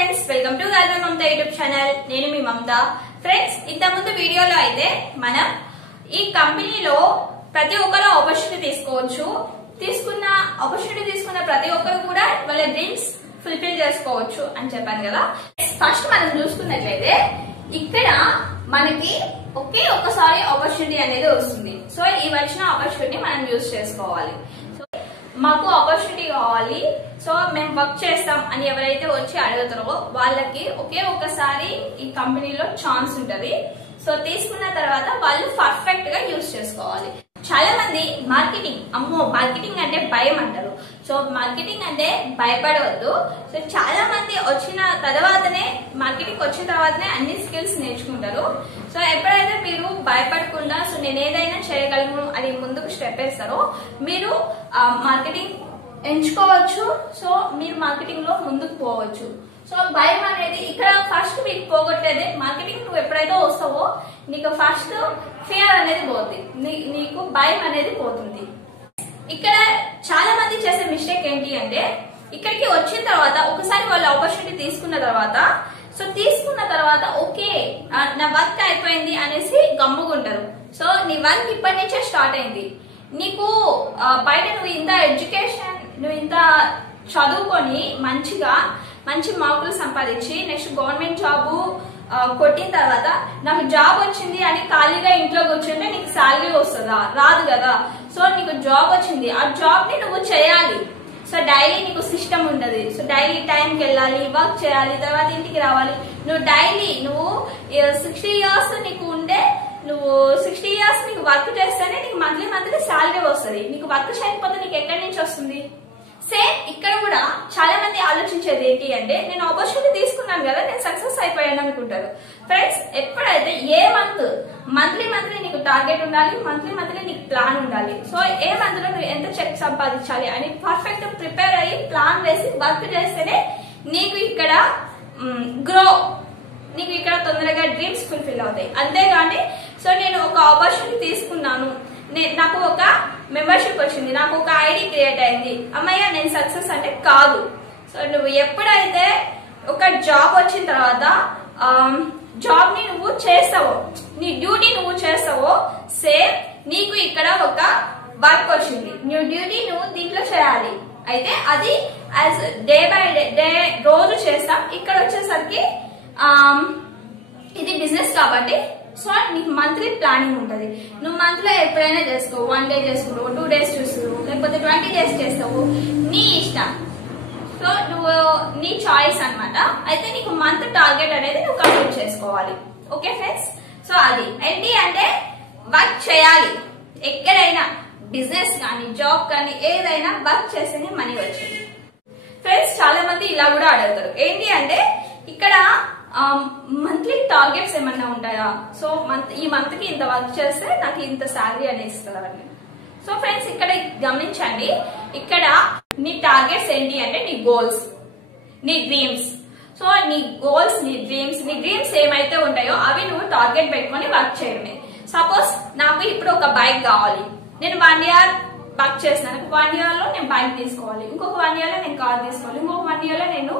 Friends, welcome to girl Mamata YouTube channel. నేను మీ మమత. Friends, ఇంతకుముందు వీడియోలో అయితే మనం ఈ కంపెనీలో ప్రతి ఒక్కరు ఆపర్చునిటీ తీసుకోవచ్చు. ఆపర్చునిటీ తీసుకున్న ప్రతి ఒక్కరు కూడా వాళ్ళ డ్రీమ్స్ ఫుల్ఫిల్ చేసుకోవచ్చు అని చెప్పాను కదా. ఫస్ట్ మనం చూసుకున్నట్లయితే ఇక్కడ మనకి ఒక్కసారి ఆపర్చునిటీ అనేది వస్తుంది. సో ఈ వచ్చిన ఆపర్చునిటీ మనం యూజ్ చేసుకోవాలి. మాకు ఆపర్చునిటీ కావాలి, సో మేము వర్క్ చేస్తాం అని ఎవరైతే వచ్చి అడుగుతారో వాళ్ళకి ఒక్కసారి ఈ కంపెనీలో ఛాన్స్ ఉంటది. సో తీసుకున్న తర్వాత వాళ్ళు పర్ఫెక్ట్ గా యూజ్ చేసుకోవాలి. చాలా మంది మార్కెటింగ్ అంటే భయం అంటారు. సో మార్కెటింగ్ అంటే భయపడవద్దు. సో చాలా మంది మార్కెటింగ్ వచ్చిన తర్వాతనే అన్ని స్కిల్స్ నేర్చుకుంటారు. సో ఎప్పుడైతే మీరు భయపడకుండా సో నేను ఏదైనా చేయగలను అని ముందుకు స్టెప్ వేస్తారో మీరు మార్కెటింగ్ ఎంచుకోవచ్చు. సో మీరు మార్కెటింగ్ లో ముందుకు పోవచ్చు. సో భయం అనేది ఇక్కడ ఫస్ట్ మీకు పోగొట్టేదే. మార్కెటింగ్ నువ్వు ఎప్పుడైతే వస్తావో నీకు ఫస్ట్ ఫియర్ అనేది పోతుంది, నీకు భయం అనేది పోతుంది. ఇక్కడ చాలా మంది చేసే మిస్టేక్ ఏంటి అంటే ఇక్కడికి వచ్చిన తర్వాత ఒకసారి వాళ్ళు ఆపర్చునిటీ తీసుకున్న తర్వాత ఓకే నా వర్క్ అయిపోయింది అనేసి గమ్ముకుంటారు. సో నీ వర్క్ ఇప్పటి నుంచే స్టార్ట్ అయింది. నీకు బయట నువ్వు ఇంత చదువుకొని మంచి మార్కులు సంపాదించి నెక్స్ట్ గవర్నమెంట్ జాబ్ కొట్టిన తర్వాత నాకు జాబ్ వచ్చింది అని ఖాళీగా ఇంట్లో కూర్చుంటే నీకు శాలరీ వస్తుందా? రాదు కదా. సో నీకు జాబ్ వచ్చింది, ఆ జాబ్ ని నువ్వు చేయాలి. సో డైలీ నీకు సిస్టమ్ ఉంటది. సో డైలీ టైంకి వెళ్ళాలి, వర్క్ చేయాలి, తర్వాత ఇంటికి రావాలి. నువ్వు 60 ఇయర్స్ నీకు ఉంటే నువ్వు 60 ఇయర్స్ నీకు వర్క్ చేస్తేనే నీకు మంత్లీ శాలరీ వస్తుంది. నీకు వర్క్ చేయకపోతే నీకు ఎక్కడి నుంచి వస్తుంది? సేమ్ ఇక్కడ కూడా చాలా మంది ఆలోచించేది ఏంటి అంటే నేను ఆపర్చునిటీ తీసుకున్నాను కదా, నేను సక్సెస్ అయిపోయాను అనుకుంటారు. ఫ్రెండ్స్, ఎప్పుడైతే ఏ మంత్లీ నీకు టార్గెట్ ఉండాలి, మంత్లీ నీకు ప్లాన్ ఉండాలి. సో ఏ మంత్ లో నువ్వు ఎంత చెక్ సంపాదించాలి అని పర్ఫెక్ట్ ప్రిపేర్ అయ్యి ప్లాన్ వేసి వర్క్ చేస్తేనే నీకు ఇక్కడ నీకు ఇక్కడ తొందరగా డ్రీమ్స్ ఫుల్ఫిల్ అవుతాయి. అంతేగాని సో నేను ఒక ఆపర్చునిటీ తీసుకున్నాను, నాకు ఒక మెంబర్షిప్ వచ్చింది, నాకు ఒక ఐడి క్రియేట్ అయింది, అమ్మయ్య నేను సక్సెస్ అంటే కాదు. సో నువ్వు ఎప్పుడైతే ఒక జాబ్ వచ్చిన తర్వాత జాబ్ ని నువ్వు చేస్తావో, నీ డ్యూటీ నువ్వు చేస్తావో, సేమ్ నీకు ఇక్కడ ఒక వర్క్ వచ్చింది, నీ డ్యూటీ నువ్వు దీంట్లో చేయాలి. అయితే అది యాజ్ డే బై డే రోజు చేస్తాం. ఇక్కడ వచ్చేసరికి ఇది బిజినెస్ కాబట్టి సో నీకు మంత్లీ ప్లానింగ్ ఉంటది. నువ్వు మంత్ లో ఎప్పుడైనా చేసుకో, 1 డే చేసుకుంటావు, 2 డేస్ చూస్తావు, లేకపోతే 20 డేస్ చేస్తావు, నీ ఇష్టం. సో నువ్వు నీ చాయిస్ అన్నమాట. అయితే నీకు మంత్ టార్గెట్ అనేది నువ్వు కంప్లీట్ చేసుకోవాలి. ఓకే ఫ్రెండ్స్, సో అది ఏంటి అంటే వర్క్ చేయాలి. ఎక్కడైనా బిజినెస్ కానీ జాబ్ కానీ ఏదైనా వర్క్ చేస్తేనే మనీ వచ్చింది. ఫ్రెండ్స్, చాలా మంది ఇలా కూడా అడుగుతారు ఏంటి అంటే ఇక్కడ మంత్లీ టార్గెట్స్ ఏమన్నా ఉంటాయా? సో ఈ మంత్ కి ఇంత వర్క్ చేస్తే నాకు ఇంత శాలరీ అనేది ఇస్తారని. సో ఫ్రెండ్స్, ఇక్కడ గమనించండి, ఇక్కడ నీ టార్గెట్స్ ఏంటి అంటే నీ గోల్స్, నీ డ్రీమ్స్. సో నీ గోల్స్, నీ డ్రీమ్స్ ఏమైతే ఉంటాయో అవి నువ్వు టార్గెట్ పెట్టుకొని వర్క్ చేయడమే. సపోజ్ నాకు ఇప్పుడు ఒక బైక్ కావాలి, నేను 1 ఇయర్ వర్క్ చేస్తున్నాను. 1 ఇయర్ లో నేను బైక్ తీసుకోవాలి, ఇంకొక 1 ఇయర్ లో నేను కార్ తీసుకోవాలి, ఇంకొక 1 ఇయర్ లో నేను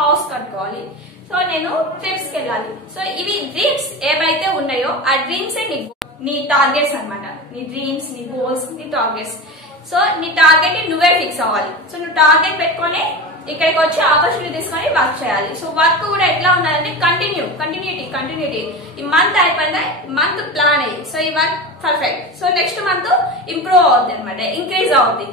హౌస్ కట్టుకోవాలి, సో నేను ట్రిప్స్ కి వెళ్ళాలి. సో ఇవి డ్రీమ్స్ ఏవైతే ఉన్నాయో ఆ డ్రీమ్స్ నీ టార్గెట్స్ అన్నమాట. నీ డ్రీమ్స్, నీ గోల్స్, నీ టార్గెట్స్. సో నీ టార్గెట్ ని నువ్వే ఫిక్స్ అవ్వాలి. సో నువ్వు టార్గెట్ పెట్టుకొని ఇక్కడికి వచ్చి ఆపర్చునిటీ తీసుకొని వర్క్ చేయాలి. సో వర్క్ కూడా ఎట్లా ఉండాలంటే కంటిన్యూటీ. ఈ మంత్ అయిపోయిందా, మంత్ ప్లాన్ అయ్యి సో ఈ work perfect. So next month improve అవుతుంది అనమాట, ఇంక్రీజ్ అవుతుంది.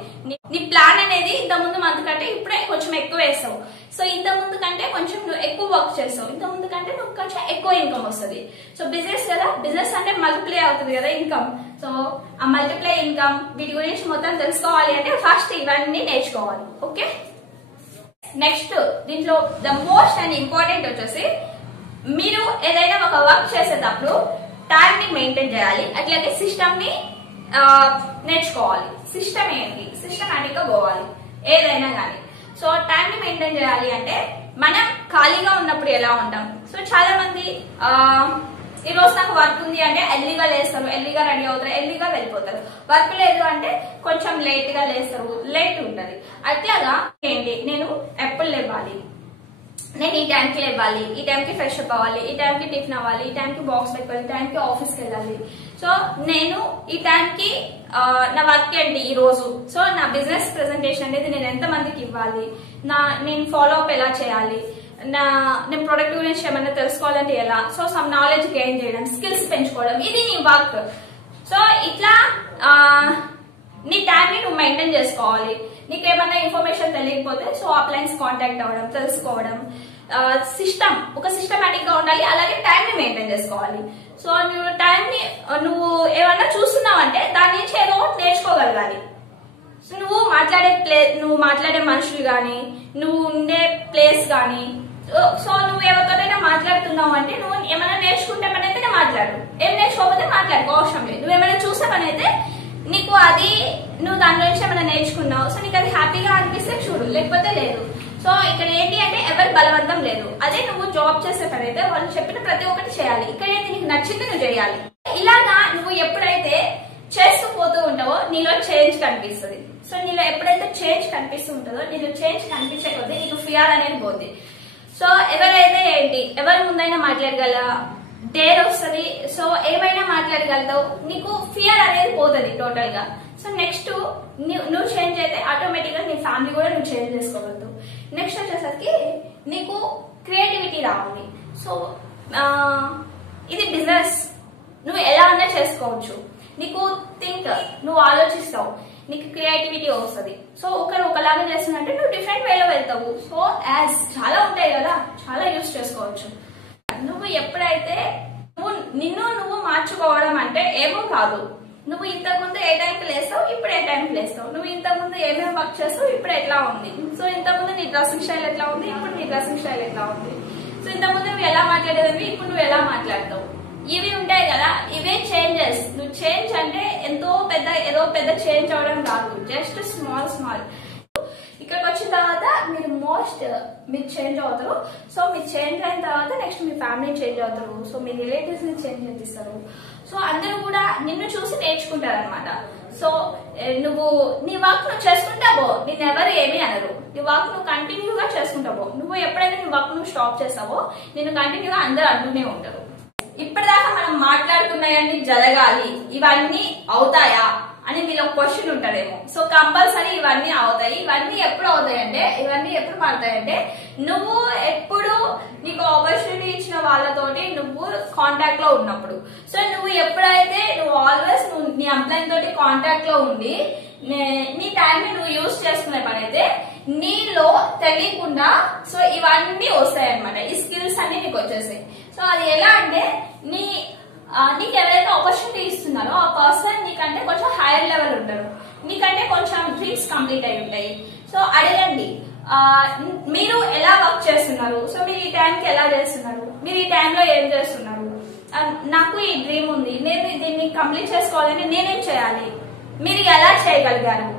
నీ ప్లాన్ అనేది ఇంత ముందు మంత్ కంటే ఇప్పుడే కొంచెం ఎక్కువ వేస్తావు. సో ఇంత ముందు కంటే కొంచెం నువ్వు ఎక్కువ వర్క్ చేస్తావు, ఇంత ముందు కంటే నువ్వు కొంచెం ఎక్కువ ఇన్కమ్ వస్తుంది. సో బిజినెస్ కదా, బిజినెస్ అంటే మల్టిప్లై అవుతుంది కదా ఇన్కమ్. సో ఆ మల్టిప్లై ఇన్కమ్ వీటి గురించి మొత్తం తెలుసుకోవాలి అంటే ఫస్ట్ ఇవన్నీ నేర్చుకోవాలి. ఓకే, నెక్స్ట్ దీంట్లో ద మోస్ట్ అండ్ ఇంపార్టెంట్ వచ్చేసి మీరు ఏదైనా ఒక వర్క్ చేసేటప్పుడు టైం ని మెయింటైన్ చేయాలి. అట్లాగే సిస్టమ్ ని నేర్చుకోవాలి. సిస్టమ్ ఏంటి, సిస్టమాటిక్ గా పోవాలి ఏదైనా కానీ. సో టైం ని మెయింటైన్ చేయాలి అంటే మనం ఖాళీగా ఉన్నప్పుడు ఎలా ఉంటాం? సో చాలా మంది ఈ రోజు నాకు వర్క్ ఉంది అంటే ఎర్లీగా లేస్తారు, ఎర్లీగా రెడీ అవుతారు, ఎర్లీగా వెళ్ళిపోతారు. వర్క్ లేదు అంటే కొంచెం లేట్ గా లేస్తారు, లేట్ ఉంటది. అట్లాగా ఏంటి నేను ఎప్పుడు లేవాలి, నేను ఈ టైంకి లేవాలి, ఈ టైంకి ఫ్రెష్ అప్ అవ్వాలి, ఈ టైంకి టిఫిన్ అవ్వాలి, ఈ టైంకి బాక్స్ పెట్టుకోవాలి, ఈ టైంకి ఆఫీస్కి వెళ్ళాలి. సో నేను ఈ టైంకి నా వర్క్ ఏంటి ఈ రోజు, సో నా బిజినెస్ ప్రెజెంటేషన్ అనేది నేను ఎంత మందికి ఇవ్వాలి, నేను ఫాలో అప్ ఎలా చేయాలి, నేను ప్రొడక్ట్ గురించి ఏమైనా తెలుసుకోవాలంటే ఎలా, సో సమ్ నాలెడ్జ్ గెయిన్ చేయడం, స్కిల్స్ పెంచుకోవడం, ఇది నీ వర్క్. సో ఇట్లా నీ టైంని నువ్వు మెయింటైన్ చేసుకోవాలి. నీకేమన్నా ఇన్ఫర్మేషన్ తెలియకపోతే సో అప్లైన్స్ కాంటాక్ట్ అవ్వడం, తెలుసుకోవడం, ఒక సిస్టమేటిక్ గా ఉండాలి. అలాగే టైం ని మెయింటైన్ చేసుకోవాలి. సో నువ్వు టైం ని నువ్వు ఏమన్నా చూస్తున్నావంటే దాని నుంచి ఏదో నేర్చుకోగలగాలి. సో నువ్వు మాట్లాడే మనుషులు గాని, నువ్వు ఉండే ప్లేస్ గాని, సో నువ్వు ఎవరితోనైనా మాట్లాడుతున్నావు అంటే నువ్వు ఏమైనా నేర్చుకుంటే పని అయితే మాట్లాడు, ఏం నేర్చుకోకపోతే మాట్లాడుకో, అవసరం లేదు. నువ్వు ఏమైనా చూసే పని అయితే నీకు అది నువ్వు దాని నుంచి ఏమైనా నేర్చుకున్నావు, సో నీకు అది హ్యాపీగా అనిపిస్తే చూడు, లేకపోతే లేదు. సో ఇక్కడ ఏంటి అంటే ఎవరి బలవంతం లేదు. అదే నువ్వు జాబ్ చేసే పని అయితే వాళ్ళు చెప్పిన ప్రతి ఒక్కటి చేయాలి. ఇక్కడ ఏంటి నీకు నచ్చింది నువ్వు చేయాలి. ఇలాగా నువ్వు ఎప్పుడైతే చేస్తూ పోతూ ఉంటావో నీలో చేంజ్ కనిపిస్తుంది. సో నీలో ఎప్పుడైతే చేంజ్ కనిపిస్తూ ఉంటుందో, నీలో చేంజ్ కనిపించే కొద్దీ నీకు ఫియర్ అనేది పోతుంది. సో ఎవరైతే ఏంటి ఎవరి ముందైనా మాట్లాడగల డేర్ వస్తుంది. సో ఏమైనా మాట్లాడగలుగుతావు, నీకు ఫియర్ అనేది పోతుంది టోటల్ గా. సో నెక్స్ట్ నువ్వు చేంజ్ అయితే ఆటోమేటిక్ గా నీ ఫ్యామిలీ కూడా నువ్వు చేంజ్ చేసుకోగలుగుతావు. నెక్స్ట్ వచ్చేసరికి నీకు క్రియేటివిటీ రావాలి. సో ఇది బిజినెస్ నువ్వు ఎలా అన్నా చేసుకోవచ్చు. నీకు నువ్వు ఆలోచిస్తావు, నీకు క్రియేటివిటీ వస్తుంది. సో ఒకరు ఒకలాగా చేస్తున్నట్టే నువ్వు డిఫరెంట్ వేలో వెళ్తావు. సో యాజ్ చాలా ఉంటాయి కదా, చాలా యూజ్ చేసుకోవచ్చు. నువ్వు ఎప్పుడైతే నువ్వు మార్చుకోవడం అంటే ఏమో కాదు. నువ్వు ఇంతకుముందు ఏ టైంకి లేస్తావు, ఇప్పుడు ఏ టైంకి లేస్తావు. నువ్వు ఇంతకుముందు ఏమేమి వర్క్ చేస్తావు, ఇప్పుడు ఎట్లా ఉంది. సో ఇంతకుముందు నీ డ్రెస్సింగ్ స్టైల్ ఎట్లా ఉంది, ఇప్పుడు నీ డ్రెస్సింగ్ స్టైల్ ఎట్లా ఉంది. సో ఇంతకుముందు నువ్వు ఎలా మాట్లాడేది, ఇప్పుడు నువ్వు ఎలా మాట్లాడతావు. ఇవి ఉంటాయి కదా, ఇవే చేంజెస్. నువ్వు చేంజ్ అంటే ఏదో పెద్ద చేంజ్ అవడం కాదు, జస్ట్ స్మాల్. ఇక్కడికి వచ్చిన తర్వాత మీరు చేంజ్ అవుతారు. సో మీరు చేంజ్ అయిన తర్వాత నెక్స్ట్ మీ ఫ్యామిలీ చేంజ్ అవుతారు. సో మీ రిలేటివ్స్ ని చేంజ్ చేపిస్తారు. సో అందరూ కూడా నిన్ను చూసి నేర్చుకుంటారు అనమాట. సో నువ్వు నీ వర్క్ నువ్వు చేసుకుంటావో నిన్ను ఎవరు ఏమీ అనరు. నీ వర్క్ నువ్వు కంటిన్యూగా చేసుకుంటావో. నువ్వు ఎప్పుడైతే నీ వర్క్ నువ్వు స్టాప్ చేస్తావో నిన్ను కంటిన్యూగా అందరూ అంటూనే ఉంటారు. ఇప్పటిదాకా మనం మాట్లాడుకున్నాయన్నీ జరగాలి, ఇవన్నీ అవుతాయా అని మీలో క్వశ్చన్ ఉంటారేమో. సో కంపల్సరీ ఇవన్నీ అవుతాయి. ఇవన్నీ ఎప్పుడు అవుతాయంటే, ఇవన్నీ ఎప్పుడు మారుతాయంటే నువ్వు ఎప్పుడు నీకు ఆపర్చునిటీ ఇచ్చిన వాళ్ళతోటి నువ్వు కాంటాక్ట్ లో ఉన్నప్పుడు. సో నువ్వు ఎప్పుడైతే నువ్వు ఆల్వేస్ నీ ఎంప్లాయ్ తోటి కాంటాక్ట్ లో ఉండి నీ టైం ని నువ్వు యూజ్ చేసుకునే పని అయితే నీలో తెలియకుండా సో ఇవన్నీ వస్తాయి అనమాట. ఈ స్కిల్స్ అన్ని నీకు వచ్చేసాయి. సో అది ఎలా అంటే నీకు ఎవరైతే ఆపర్చునిటీ ఇస్తున్నారో ఆ పర్సన్ నీకంటే కొంచెం హైయర్ లెవెల్ ఉంటారు, నీకంటే కొంచెం డ్రీమ్స్ కంప్లీట్ అయి ఉంటాయి. సో అడగండి, మీరు ఎలా వర్క్ చేస్తున్నారు, సో మీరు ఈ టైంకి ఎలా చేస్తున్నారు, మీరు ఈ టైంలో ఏం చేస్తున్నారు, నాకు ఈ డ్రీమ్ ఉంది, నేను దీన్ని కంప్లీట్ చేసుకోవాలని నేనేం చేయాలి, మీరు ఎలా చేయగలిగారు,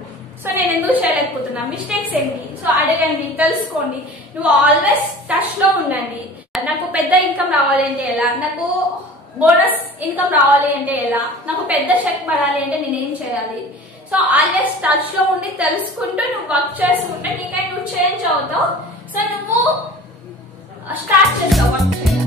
సో నేను ఎందుకు చేయలేకపోతున్నా, మిస్టేక్స్ ఏంటి. సో అడగండి, తెలుసుకోండి. నువ్వు ఆల్వేస్ టచ్ లో ఉండండి. నాకు పెద్ద ఇన్కమ్ రావాలి అంటే ఎలా, నాకు బోనస్ ఇన్కమ్ రావాలి అంటే ఎలా, నాకు పెద్ద చెక్ పడాలి అంటే నేనేం చేయాలి. సో ఆల్వేస్ టచ్ లో ఉండి తెలుసుకుంటూ నువ్వు వర్క్ చేసుకుంటే నీకై నువ్వు చేంజ్ అవుతావు. సో నువ్వు స్టార్ట్ చేస్తావు వర్క్ చేయాలి.